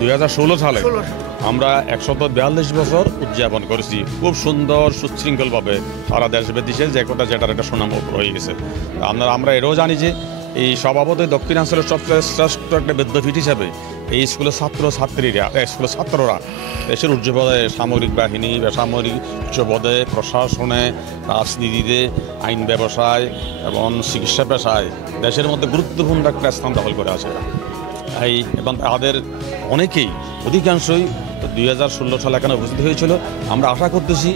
2016 সালে আমরা 142 বছর উদযাপন করেছি খুব সুন্দর সুশৃঙ্খলভাবে সারা দেশ বিদেশে যেটার একটা সুনাম রয়ে গেছে। আমরা এটাও জানি যে এই স্বভাবতই দক্ষিণাঞ্চলের সবচেয়ে শ্রেষ্ঠ একটা বিদ্যাপীঠ হিসাবে এই স্কুলের স্কুলের ছাত্ররা দেশের উচ্চ পদে সামরিক বাহিনী বেসামরিক উচ্চ পদে প্রশাসনে রাজনীতিতে আইন ব্যবসায় এবং চিকিৎসা পেশায় দেশের মধ্যে গুরুত্বপূর্ণ একটা স্থান দখল করে আছে এবং তাদের অনেকেই অধিকাংশই 2016 সালে এখানে উপস্থিত হয়েছিল। আমরা আশা করতেছি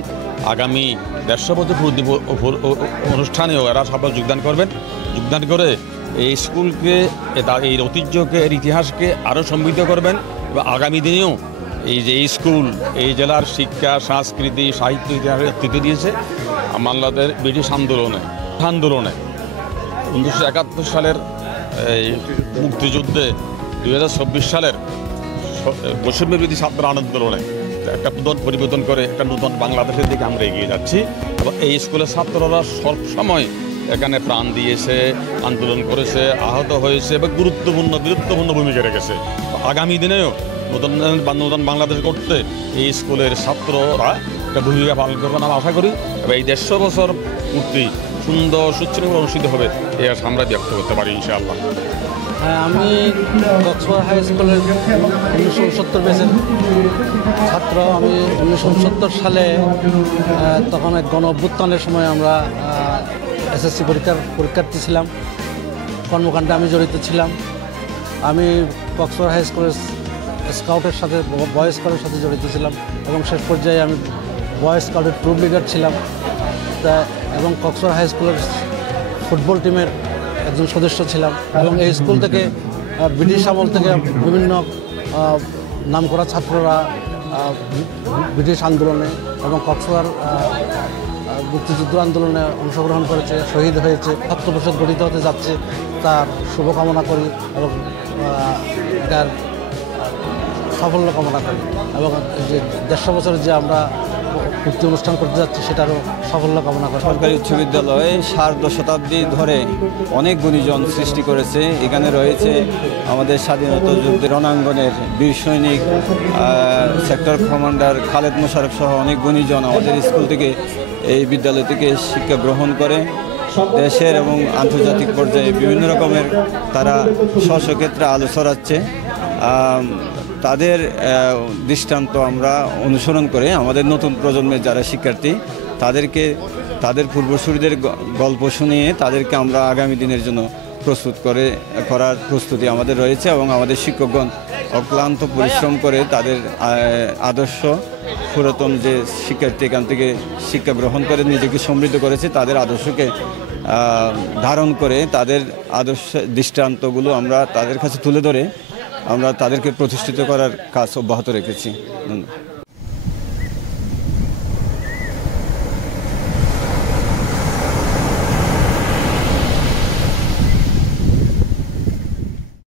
আগামী 150 বছর অনুষ্ঠানেও এরা সবাই যোগদান করে এই স্কুলকে এই ঐতিহ্যকে এর ইতিহাসকে আরও সমৃদ্ধ করবেন এবং আগামী দিনেও এই যে এই স্কুল এই জেলার শিক্ষা সংস্কৃতি সাহিত্য ইতিহাসের নেতৃত্ব দিয়েছে বাংলাদেশের ব্রিটিশ আন্দোলনে 1971 সালের এই মুক্তিযুদ্ধে 2024 সালের বৈষম্যবিরোধী ছাত্র আন্দোলনে একটা নতুন পরিবর্তন করে একটা নতুন বাংলাদেশের দিকে আমরা এগিয়ে যাচ্ছি এবং এই স্কুলের ছাত্ররা সবসময় এখানে প্রাণ দিয়েছে, আন্দোলন করেছে, আহত হয়েছে এবং গুরুত্বপূর্ণ ভূমিকা রেখেছে। আগামী দিনেও নতুন বাংলাদেশ করতে এই স্কুলের ছাত্ররা একটা ভূমিকা পালন করবেন আমরা আশা করি এবং এই 150 বছর পূর্তি সুন্দর সুশৃঙ্খল অনুষ্ঠিত হবে এই আশা আমরা ব্যক্ত করতে পারি ইনশাআল্লাহ। হ্যাঁ, আমি কক্সবাজার হাই স্কুলের 1970 ব্যাচের ছাত্র। আমি 1970 সালে তখন এক গণ অভ্যুত্থানের সময় আমরা এসএসসি পরীক্ষার্থী ছিলাম। কর্মকাণ্ডে আমি জড়িত ছিলাম। আমি কক্সবাজার হাই স্কুলের স্কাউটের সাথে বয়েজ স্কাউটের সাথে জড়িত ছিলাম এবং শেষ পর্যায়ে আমি বয়েজ স্কাউটের ট্রুপ লিডার ছিলাম এবং কক্সবাজার হাই স্কুলের ফুটবল টিমের একজন সদস্য ছিলাম এবং এই স্কুল থেকে ব্রিটিশ আমল থেকে বিভিন্ন নামকরা ছাত্ররা ব্রিটিশ আন্দোলনে এবং কক্সবাজার মুক্তিযুদ্ধ আন্দোলনে অংশগ্রহণ করেছে, শহীদ হয়েছে। ছাত্র পরিষদ গঠিত হতে যাচ্ছে, তার শুভকামনা করি এবং এটার সাফল্য কামনা করি এবং যে 150 বছরের যে আমরা পূর্তি অনুষ্ঠান করতে যাচ্ছি সেটারও সাফল্য কামনা করি। সরকারি উচ্চ বিদ্যালয়ে 1/2 শতাব্দী ধরে অনেক গুণীজন সৃষ্টি করেছে। এখানে রয়েছে আমাদের স্বাধীনতা যুদ্ধের রণাঙ্গনের বীর সৈনিক সেক্টর কমান্ডার খালেদ মোশাররফ সহ অনেক গুণীজন আমাদের স্কুল থেকে এই বিদ্যালয় থেকে শিক্ষা গ্রহণ করে দেশের এবং আন্তর্জাতিক পর্যায়ে বিভিন্ন রকমের তারা স্বক্ষেত্রে আলো ছড়াচ্ছে। তাদের দৃষ্টান্ত আমরা অনুসরণ করে আমাদের নতুন প্রজন্মের যারা শিক্ষার্থী তাদের পূর্বসূরীদের গল্প শুনিয়ে তাদেরকে আমরা আগামী দিনের জন্য করার প্রস্তুতি আমাদের রয়েছে এবং আমাদের শিক্ষকগণ অক্লান্ত পরিশ্রম করে তাদের আদর্শ পুরাতন যে শিক্ষার্থী এখান থেকে শিক্ষা গ্রহণ করে নিজেকে সমৃদ্ধ করেছে তাদের আদর্শকে ধারণ করে তাদের আদর্শ দৃষ্টান্তগুলো আমরা তাদের কাছে তুলে ধরে আমরা তাদেরকে প্রতিষ্ঠিত করার কাজ অব্যাহত রেখেছি। ধন্যবাদ।